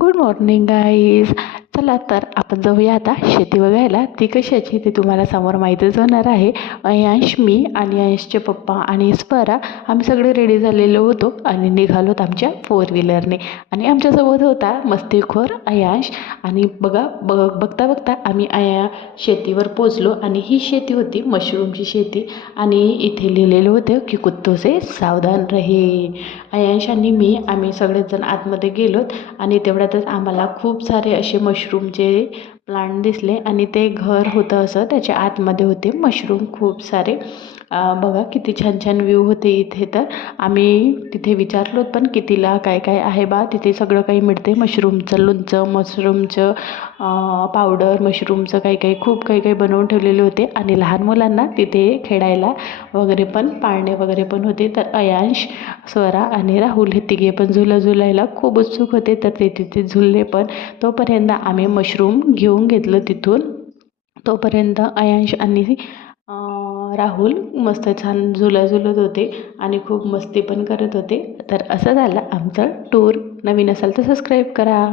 Good morning guys. चला तर आपण जाऊया आता शेती बघायला. ती कशाची ते तुम्हाला समोर माहीतच होणार आहे. अंश, मी आणि अंशचे पप्पा आणि स्वरा आम्ही सगळे रेडी झालेलो होतो आणि निघालोत आमच्या 4 व्हीलरने. आणि आमच्यासोबत होता मस्तीखोर अयांश. आणि बघता बघता आम्ही शेतीवर पोचलो. आणि ही शेती होती मशरूमची शेती. आणि इथे लिहिलेलं होतं की कुत्तों से सावधान रहे. अयांश आणि मी आम्ही सगळेजण आतमध्ये गेलोत. आणि तेवढ्यातच आम्हाला खूप सारे असे मशरूमचे प्लांट दिसले. आणि ते घर होतं असं, त्याच्या आतमध्ये होते मशरूम खूप सारे. बघा किती छान छान व्ह्यू होते इथे. तर आम्ही तिथे विचारलो पण कितीला काय काय आहे बा. तिथे सगळं काही मिळते, मशरूमचं लोणचं, मशरूमचं पावडर, मशरूमचं काही खूप काही बनवून ठेवलेले होते. आणि लहान मुलांना तिथे खेळायला वगैरे पण पाळणे वगैरे पण होते. तर अयांश, स्वरा आणि राहुल हे तिघे पण झुलायला खूप उत्सुक होते. तर ते तिथे झुलले पण. तोपर्यंत आम्ही मशरूम घेऊन घेतलं तिथून. तोपर्यंत अयांश आणि राहुल मस्त छान झुलत होते आणि खूप मस्ती पण करत होते. तर असं झालं आमचं टूर. नवीन असाल तर सबस्क्राईब करा.